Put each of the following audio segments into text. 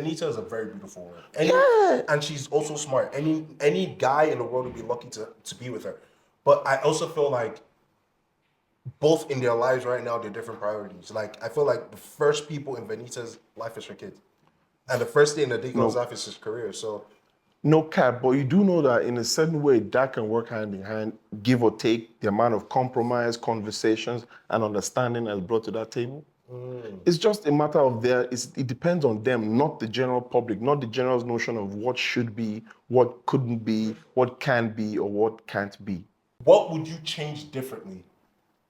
Benito is a very beautiful woman. And she's also smart. Any guy in the world would be lucky to be with her. But I also feel like both in their lives right now, they're different priorities. Like, I feel like the first people in Benito's life is her kids. And the first thing in the Deacon's life is his career, so... No cap, but you do know that in a certain way, that can work hand in hand, give or take, the amount of compromise, conversations, and understanding that's brought to that table. It's just a matter of it depends on them, not the general public, not the general notion of what should be, what couldn't be, what can be, or what can't be. What would you change differently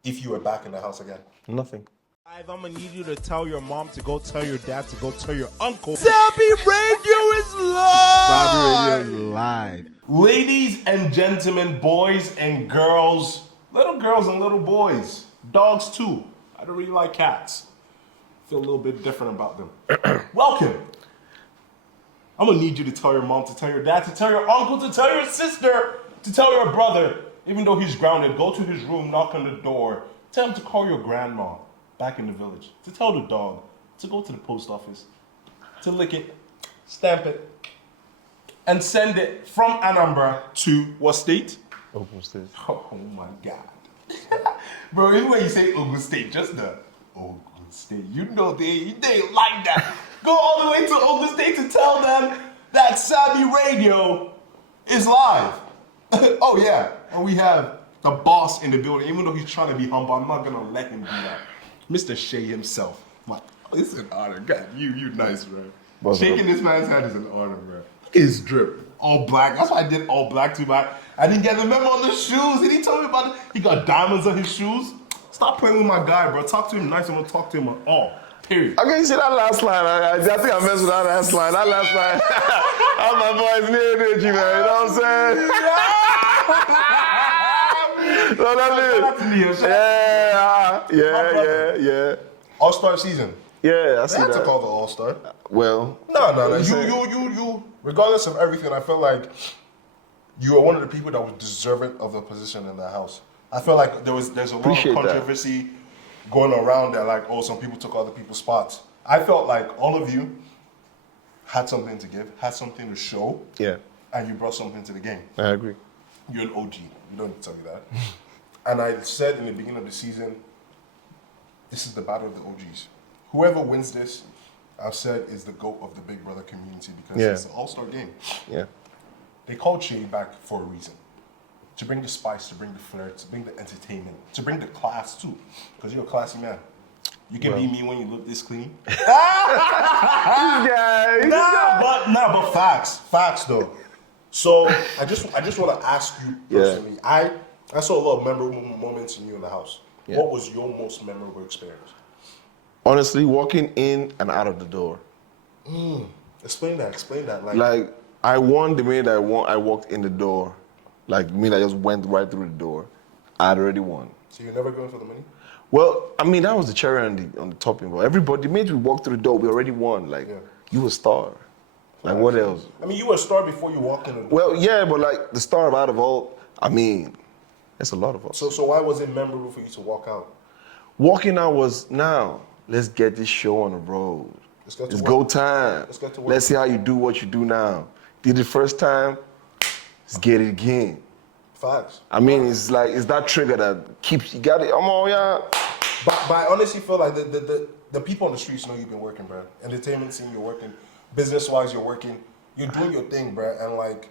if you were back in the house again? Nothing. I'm gonna need you to tell your mom to go tell your dad to go tell your uncle. Sabi Radio is live! Sabi Radio is live. Ladies and gentlemen, boys and girls, little girls and little boys, dogs too. I don't really like cats. Feel a little bit different about them. Welcome. I'm gonna need you to tell your mom, to tell your dad, to tell your uncle, to tell your sister, to tell your brother, even though he's grounded, go to his room, knock on the door, tell him to call your grandma back in the village, to tell the dog, to go to the post office, to lick it, stamp it, and send it from Anambra to what state? Open State. Oh my God. Bro, even when you say Ogun State, just the Ogun State, you know they like that. Go all the way to Ogun State to tell them that Sabi Radio is live. Oh yeah, and we have the boss in the building. Even though he's trying to be humble, I'm not gonna let him do that. Mr. Seyi himself. Like, it's an honor. God, you nice, bro. Shaking this man's hand is an honor, bro. Look at his drip. All black. That's why I did all black too, man. I didn't get the memo on the shoes. And he told me about it. He got diamonds on his shoes. Stop playing with my guy, bro. Talk to him nice. I'm gonna talk to him at all. Period. Okay, you see that last line? I think I messed with that last line. That last line. All my boys near energy, man. You know what I'm saying? Yeah. All-Star season. Yeah, I see They had that. to call the All-Star. Well. No. You. Regardless of everything, I feel like you are one of the people that was deserving of a position in the house. I feel like there's a lot Appreciate of controversy going around that, like, oh, some people took other people's spots. I felt like all of you had something to give, had something to show, and you brought something to the game. I agree. You're an OG. You don't need to tell me that. And I said in the beginning of the season, this is the battle of the OGs. Whoever wins this, I've said, is the GOAT of the Big Brother community because it's an all-star game. Yeah. They called Seyi back for a reason. To bring the spice, to bring the flair, to bring the entertainment, to bring the class too. Because you're a classy man. You can be me when you look this clean. But facts. Facts though. So I just want to ask you personally. I saw a lot of memorable moments in you in the house. Yeah. What was your most memorable experience? Honestly, walking in and out of the door. Explain that. Like I won the minute I walked in the door. Like the minute I just went right through the door, I'd already won. So you're never going for the money? Well, I mean, that was the cherry on the topping. But everybody, the minute we walked through the door, we already won. Like, you a star. Like, what else? I mean, you were a star before you walked in the door. Well, yeah, but like the star out of all, I mean, it's a lot of us. So why was it memorable for you to walk out? Walking out was, now, let's get this show on the road. It's go time. Let's get to work. Let's see how you do what you do now. Did it first time, let's get it again. Facts. I mean, it's that trigger that keeps, you got it, I'm on, yeah. But I honestly feel like the people on the streets know you've been working, bro. Entertainment scene, you're working. Business-wise, you're working. You're doing your thing, bro. And like,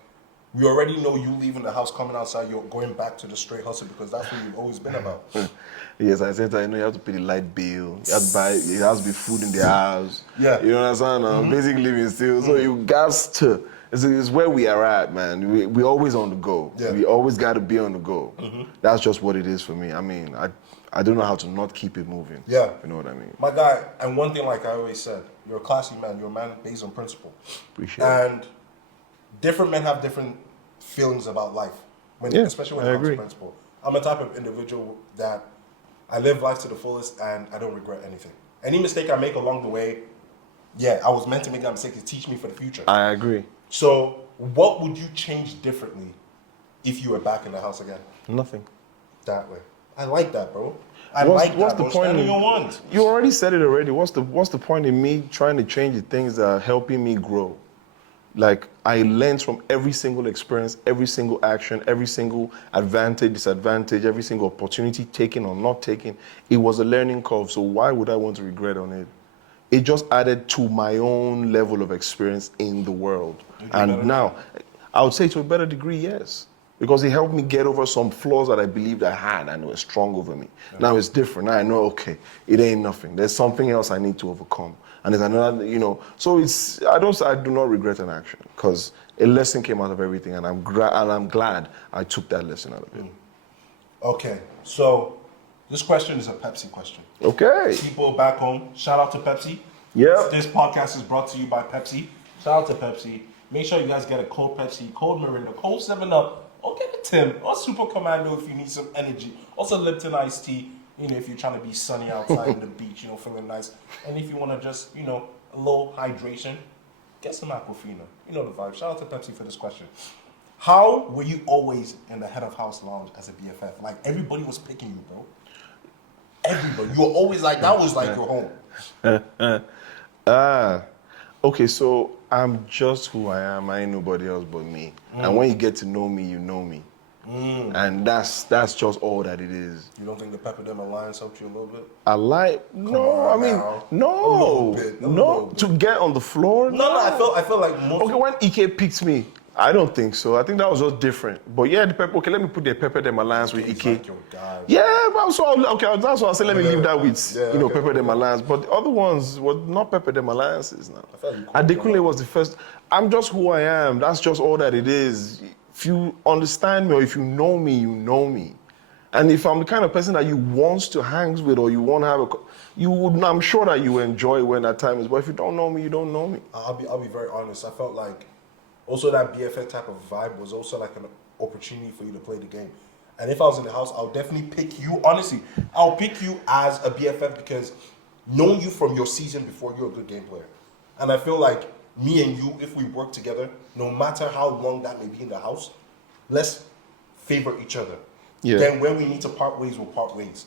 we already know you leaving the house, coming outside, you're going back to the straight hustle because that's what you've always been about. Yes, I said that, you know, you have to pay the light bill. You have to buy, it has to be food in the house. Yeah. You know what I'm saying? Basic living still. So you got to, it's where we are at, man. We always on the go. Yeah. We always got to be on the go. That's just what it is for me. I mean, I don't know how to not keep it moving. Yeah. You know what I mean? My guy, and one thing like I always said, you're a classy man. You're a man based on principle. Appreciate it. And different men have different feelings about life, especially when it comes to principle. I'm a type of individual that I live life to the fullest and I don't regret anything. Any mistake I make along the way, I was meant to make that mistake to teach me for the future. I agree. So what would you change differently if you were back in the house again? Nothing. That way. I like that, bro. What's the point in your ones? You already said it already. What's the point in me trying to change the things that are helping me grow? Like, I learned from every single experience, every single action, every single advantage, disadvantage, every single opportunity taken or not taken. It was a learning curve, so why would I want to regret on it? It just added to my own level of experience in the world. And now, I would say to a better degree, yes. Because it helped me get over some flaws that I believed I had and were strong over me. Yeah. Now it's different. Now I know, okay, it ain't nothing. There's something else I need to overcome. And there's another, so I do not regret an action because a lesson came out of everything, and I'm glad I took that lesson out of it. Okay, so this question is a Pepsi question. Okay. People back home, shout out to Pepsi. Yeah. This podcast is brought to you by Pepsi. Shout out to Pepsi. Make sure you guys get a cold Pepsi, cold Mirinda, cold 7-Up, or get a Tim, or Super Commando if you need some energy. Also Lipton iced tea, if you're trying to be sunny outside on the beach, feeling nice. And if you want to just, a low hydration, get some Aquafina. You know the vibe. Shout out to Pepsi for this question. How were you always in the head of house lounge as a BFF? Like, everybody was picking you, bro. Everybody. You were always like, that was like your home. Okay, so I'm just who I am. I ain't nobody else but me. And when you get to know me, you know me. And that's just all that it is. You don't think the Pepper Dem Alliance helped you a little bit? No. To get on the floor? No, I feel like most... Okay, when Ike picked me, I don't think so. I think that was just different. But yeah, let me put the Pepper Dem Alliance with Ike. Like your guy. Yeah, but that's why I said let me leave that with Pepper Dem Alliance. But the other ones were not Pepper Dem Alliances now. Adekunle was the first. I'm just who I am. That's just all that it is. If you understand me or if you know me, you know me. And if I'm the kind of person that you want to hang with or you want to have I'm sure that you enjoy when that time is. But if you don't know me, you don't know me. I'll be very honest. I felt like also that BFF type of vibe was also like an opportunity for you to play the game. And if I was in the house, I'll definitely pick you. Honestly, I'll pick you as a BFF because knowing you from your season before, you're a good game player. And I feel like me and you, if we work together, no matter how long that may be in the house, let's favor each other. Yeah. Then when we need to part ways, we'll part ways.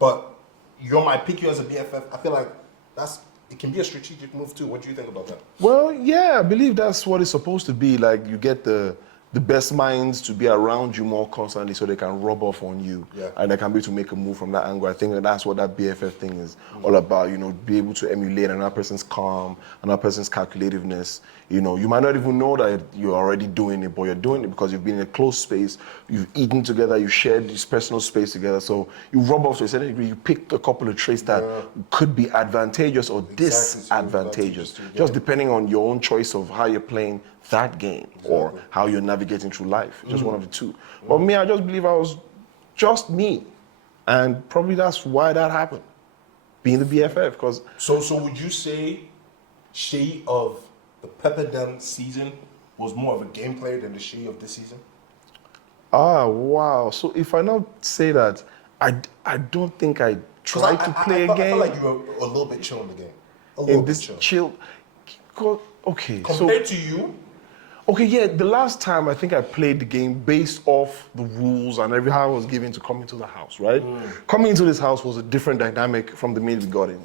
But I pick you as a BFF. I feel like it can be a strategic move too. What do you think about that? Well, yeah, I believe that's what it's supposed to be. Like, you get the best minds to be around you more constantly so they can rub off on you. Yeah. And they can be able to make a move from that angle. I think that's what that BFF thing is all about, be able to emulate another person's calm, another person's calculativeness. You might not even know that you're already doing it, but you're doing it because you've been in a close space, you've eaten together, you shared this personal space together. So you rub off to a certain degree, you pick a couple of traits that could be advantageous or disadvantageous, just depending on your own choice of how you're playing that game or how you're navigating through life. Just one of the two. But me, I just believe I was just me. And probably that's why that happened, being the BFF. Because So would you say Seyi of the Pepper Dem season was more of a game player than the Seyi of this season? Wow. So if I now say that, I don't think I tried to play a game. I feel like you were a little bit chill in the game. Okay. Compared to you? Okay, yeah, the last time I think I played the game based off the rules and how I was given to come into the house, right? Coming into this house was a different dynamic from the minute we got in,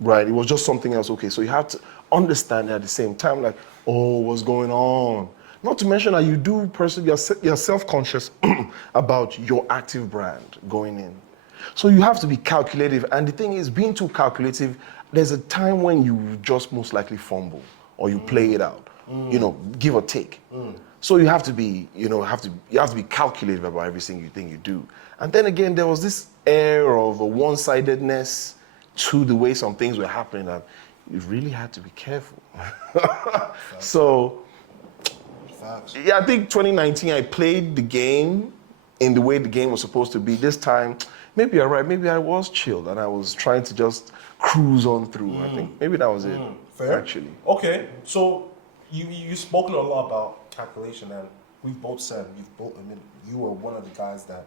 right? It was just something else. Okay, so you have to understand at the same time, like, what's going on? Not to mention that you're self-conscious about your active brand going in. So you have to be calculative. And the thing is, being too calculative, there's a time when you just most likely fumble or you play it out. Give or take. So you have to be, you have to be calculative about every single thing you do. And then again, there was this air of a one-sidedness to the way some things were happening that you really had to be careful. So, yeah, I think 2019 I played the game in the way the game was supposed to be. This time, maybe you're right. Maybe I was chilled and I was trying to just cruise on through. I think maybe that was it. Fair. Actually. Okay, so. You've spoken a lot about calculation, and we've both said you were one of the guys that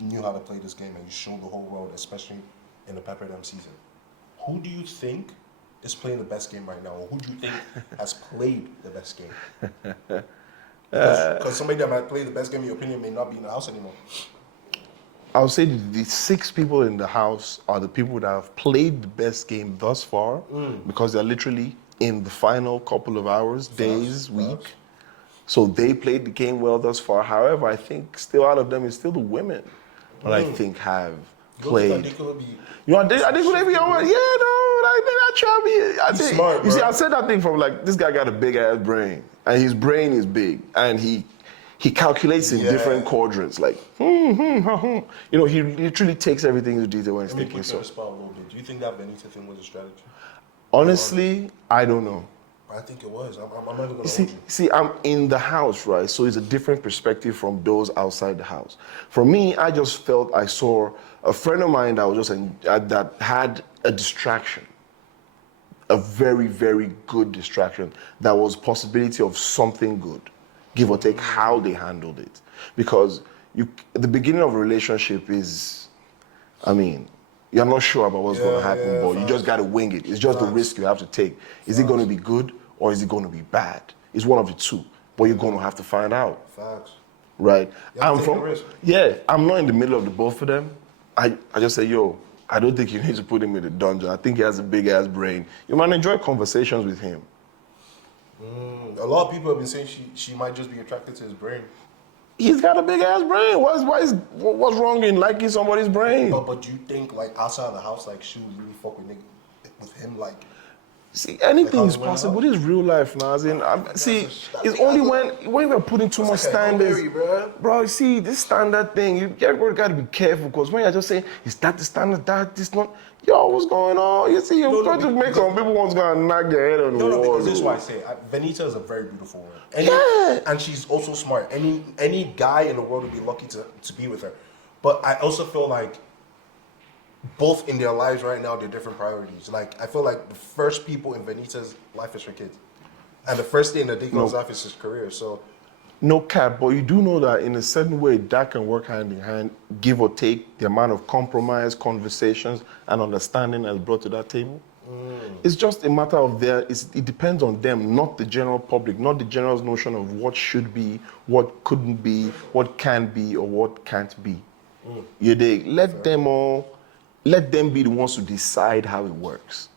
knew how to play this game, and you showed the whole world, especially in the Pepper Dem season. Who do you think is playing the best game right now, or who do you think has played the best game? Because somebody that might play the best game, in your opinion, may not be in the house anymore. I would say the 6 people in the house are the people that have played the best game thus far because they're literally in the final couple of hours, days, week. So they played the game well thus far. However, I think still out of them is still the women that I think have played. You know, I think would be all right. Yeah, no, like that try me. I think smart, you see, bro. I said that thing from like this guy got a big ass brain, and his brain is big, and he calculates in different quadrants. Like, you know, he literally takes everything into detail when he's thinking. Put you So, on the spot a little bit. Do you think that Benito thing was a strategy? honestly, I don't know. I think it was. I'm not even gonna See, I'm in the house, right? So it's a different perspective from those outside the house. For me, I just felt I saw a friend of mine that was that had a distraction, a very, very good distraction. That was possibility of something good, give or take how they handled it. Because the beginning of a relationship is, I mean, you're not sure about what's going to happen, but you just got to wing it. It's just the risk you have to take. Is it going to be good or is it going to be bad? It's one of the two, but you're going to have to find out. Facts. Right? I'm risk. I'm not in the middle of the both of them. I just say, yo, I don't think you need to put him in the dungeon. I think he has a big ass brain. You might enjoy conversations with him. A lot of people have been saying she might just be attracted to his brain. He's got a big ass brain. What's wrong in liking somebody's brain? But do you think like outside of the house, like she would really fuck with him, like? See, anything is Like, how possible. it This is real life now. As in, it's only when we're putting too much standards. Bro, you see, this standard thing, everybody got to be careful because when you're just saying, is that the standard, that, this not, yo, what's going on? You see, you're trying to make some people want to knock their head on the wall. Because this is why I say, Benito is a very beautiful woman. And she's also smart. Any guy in the world would be lucky to be with her. But I also feel like both in their lives right now, they're different priorities. Like, I feel like the first people in Benita's life is her kids. And the first thing in Adiko's life is his career, so. No cap, but you do know that in a certain way, that can work hand in hand, give or take the amount of compromise, conversations, and understanding that's brought to that table. It's just a matter of it depends on them, not the general public, not the general notion of what should be, what couldn't be, what can be, or what can't be. You dig? Let them be the ones to decide how it works.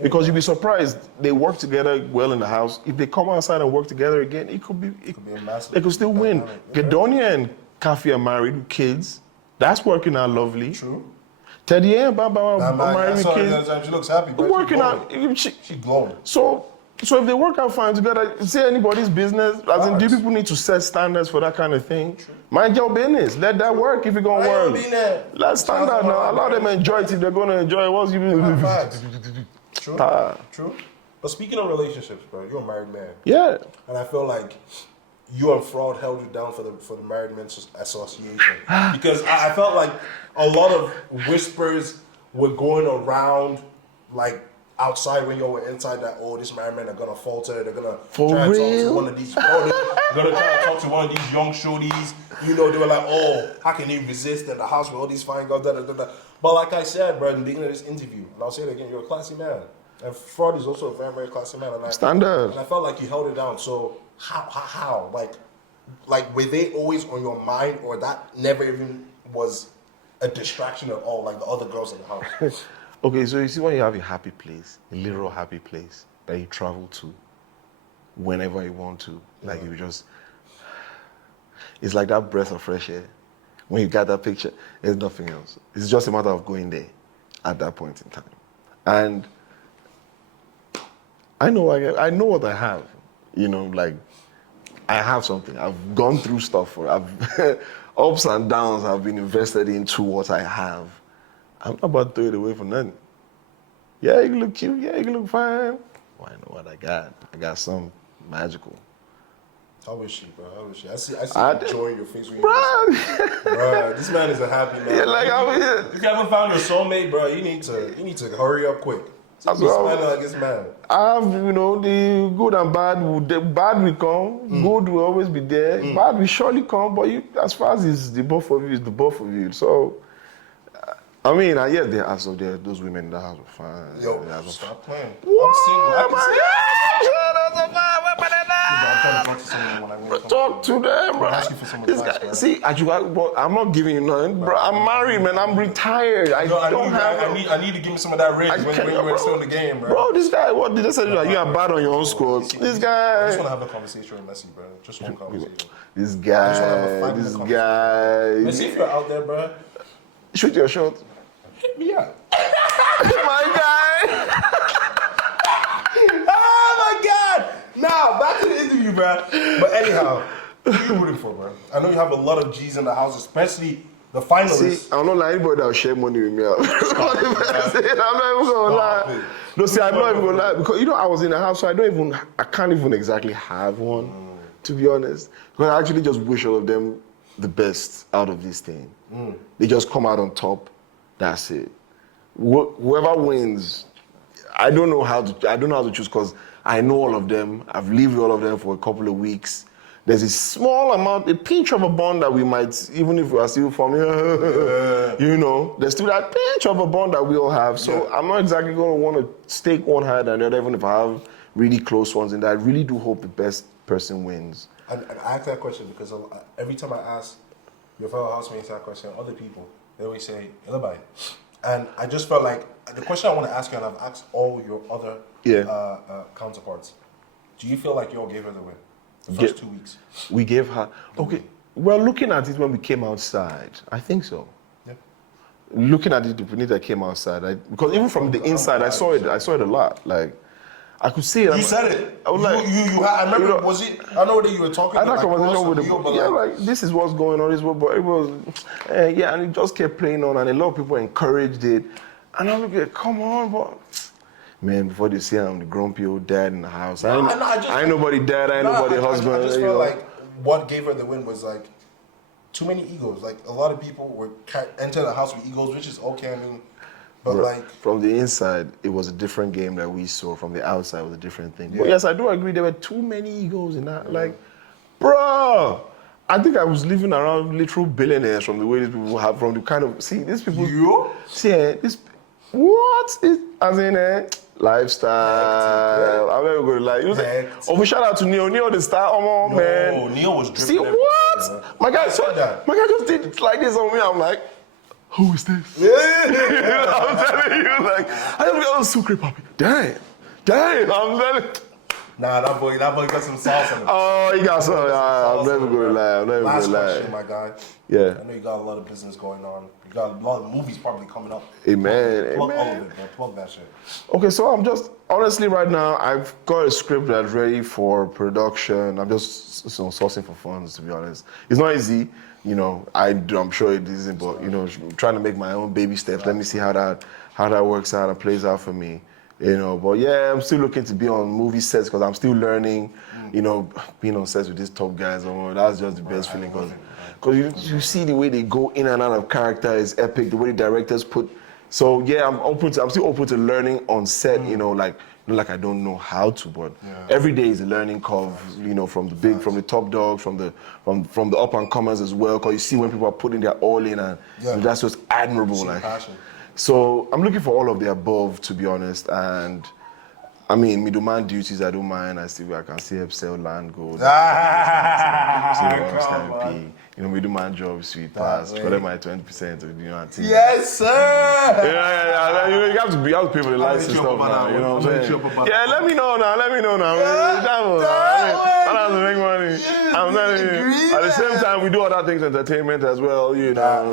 Because you'll be surprised, they work together well in the house. If they come outside and work together again, it could be a massive, they could still win. Gadonia and Kafi are married with kids. That's working out lovely. True. Teddy and Baba are married with kids. She looks happy. Working out. She's glowing. So if they work out fine together, is it anybody's business? As in, do people need to set standards for that kind of thing? True. Mind your business. Let that work if it's going to work. Let's stand out now. Allow them to enjoy it if they're going to enjoy it. What's True. True. But speaking of relationships, bro, you're a married man. Yeah. And I feel like you and Fraud held you down for the Married Men's Association. Because I felt like a lot of whispers were going around, like, outside when you were inside that, these married men are gonna falter, they're gonna try to talk to one of these, they're gonna try to talk to one of these young shorties, you know, they were like, how can you resist in the house with all these fine girls, da, da, da, da. But like I said, bro, in the beginning of this interview, and I'll say it again, you're a classy man. And Fraud is also a very, very classy man. And I felt like you held it down. So how? Like were they always on your mind, or that never even was a distraction at all, like the other girls in the house? Okay, so you see when you have a happy place, a literal happy place that you travel to whenever you want to, like you just, it's like that breath of fresh air. When you got that picture, there's nothing else. It's just a matter of going there at that point in time. And I know what I have, you know, like I have something. I've gone through stuff, ups and downs have been invested into what I have. I'm not about to throw it away for nothing. Yeah, you can look cute. Yeah, you can look fine. Well, I know what I got. I got something magical. How is she, bro? How is she? I see joy in your face when you Bro, this man is a happy man. Yeah, like I'm here. If you haven't found your soulmate, bro, you need to hurry up quick. As well, like this man. I have, you know, the good and bad. The bad will come. Good will always be there. Bad will surely come. But as far as it's the both of you, it's the both of you. So, I mean, those women in the house were fine. Yo, stop playing. What? I'm single. I'm trying to talk to someone when I went talk to them, bro. ask you for some This advice, guy, bro. see, bro, I'm not giving you nothing, bro. I'm married, man. I'm retired. I need to give me some of that rage when you were still in the game, bro. Bro, this guy, what did they say? Like, you are bad on your own squad. This guy. I just want to have a conversation with Messi, bro. Just one conversation. This guy. Messi, if you're out there, bro, shoot your shot. hit me up. My guy. Oh my God! Now back to the interview, bro. But anyhow, who are you rooting for, bro? I know you have a lot of G's in the house, especially the finalists. See, I'm not like anybody that'll share money with me. I'm not even gonna lie. No, see, I'm not even gonna lie because I was in the house, so I can't even exactly have one, to be honest. Because I actually just wish all of them the best out of this thing. They just come out on top. That's it. Whoever wins, I don't know how to choose because I know all of them. I've lived with all of them for a couple of weeks. There's a small amount, a pinch of a bond that we might, even if we are still from here, there's still that pinch of a bond that we all have. So I'm not exactly going to want to stake one higher than the other, even if I have really close ones in that. I really do hope the best person wins. And I ask that question because every time I ask your fellow housemates that question, other people, they always say, Ilabai. And I just felt like the question I want to ask you, and I've asked all your other counterparts, do you feel like you all gave her the win? The first 2 weeks. We gave her. Okay. Well, looking at it when we came outside, I think so. Yeah. Looking at it, the Benito came outside. Because even from the inside, I saw it a lot. Like, I could see it. You said it. I was like, I remember, I know that you were talking I had a conversation with him. like, this is what's going on. But it was, and it just kept playing on, and a lot of people encouraged it. And I'm like, come on, but. Man, before they say I'm the grumpy old dad in the house. I ain't nobody dad, I ain't nobody husband. I just felt like what gave her the win was like too many egos. Like a lot of people were enter the house with egos, which is okay. I mean, but like from the inside, it was a different game that we saw. From the outside, it was a different thing. But yes, I do agree. There were too many egos in that. Like, bro, I think I was living around literal billionaires from the way these people have, from the kind of these people. You? See, this what is as in lifestyle. I'm never going to lie. Shout out to Neo. Neo the star. Man. Oh, Neo was dripping. See what? My guy just did it like this on me. I'm like, who is this? Yeah. I'm telling you, like, I just got a sucre puppy. Damn. I'm telling you. Nah, that boy got some sauce on him. Oh, he got some. I'm never going to lie. Last question, my guy. Yeah. I know you got a lot of business going on. You got a lot of movies probably coming up. Amen. Plug all of it, man. Plug that shit. Okay, so I'm just, honestly right now, I've got a script that's ready for production. I'm just sourcing for funds, to be honest. It's not easy, I'm sure it isn't, but, trying to make my own baby steps. Let me see how that works out and plays out for me. But yeah, I'm still looking to be on movie sets because I'm still learning, being on sets with these top guys. That's just the best feeling because you see the way they go in and out of character is epic. The way the directors put. So yeah, I'm still open to learning on set. Like I don't know how to, but every day is a learning curve. From the top dogs, from the up and comers as well. Because you see when people are putting their all in, and that's just admirable. So I'm looking for all of the above, to be honest, and I mean, middleman duties, I don't mind. I can still help sell land, gold. Middleman job, sweet pass. Collect my 20% of Yes, sir. Yeah. You have to pay for the license stuff now. You know what I'm saying? Yeah, let me know now. I have to make money. I'm telling you. At the same time, we do other things, entertainment as well.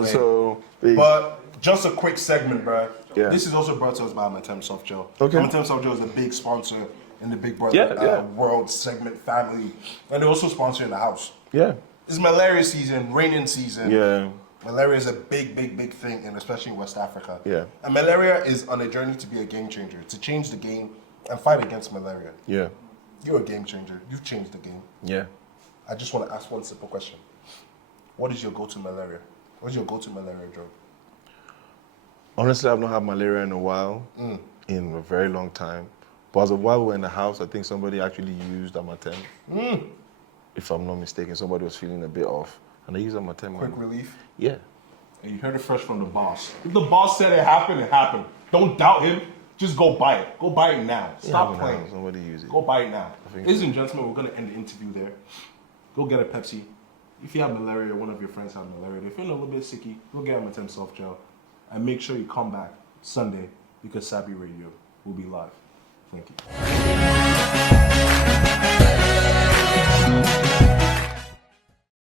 So. But just a quick segment, bro. Yeah. This is also brought to us by Amatem Soft Gel. Okay. Amatem Soft Gel is a big sponsor in the Big Brother World segment family. And they're also sponsoring the house. Yeah. It's malaria season, raining season. Yeah. Malaria is a big thing, and especially in West Africa. Yeah. And malaria is on a journey to be a game changer, to change the game and fight against malaria. Yeah. You're a game changer. You've changed the game. Yeah. I just want to ask one simple question. What is your go-to malaria? What's your go-to malaria drug? Honestly, I've not had malaria in a while, in a very long time. But as of while we were in the house, I think somebody actually used Amatem. If I'm not mistaken, somebody was feeling a bit off, and they used Amatem. Quick relief? Yeah. And you heard it fresh from the boss. If the boss said it happened, it happened. Don't doubt him. Just go buy it. Go buy it now. Stop playing. Somebody use it. Go buy it now. Ladies and gentlemen, we're going to end the interview there. go get a Pepsi. If you have malaria, one of your friends have malaria, they're feeling a little bit sicky, go get them a Tem soft gel. And make sure you come back Sunday because Sabi Radio will be live. Thank you.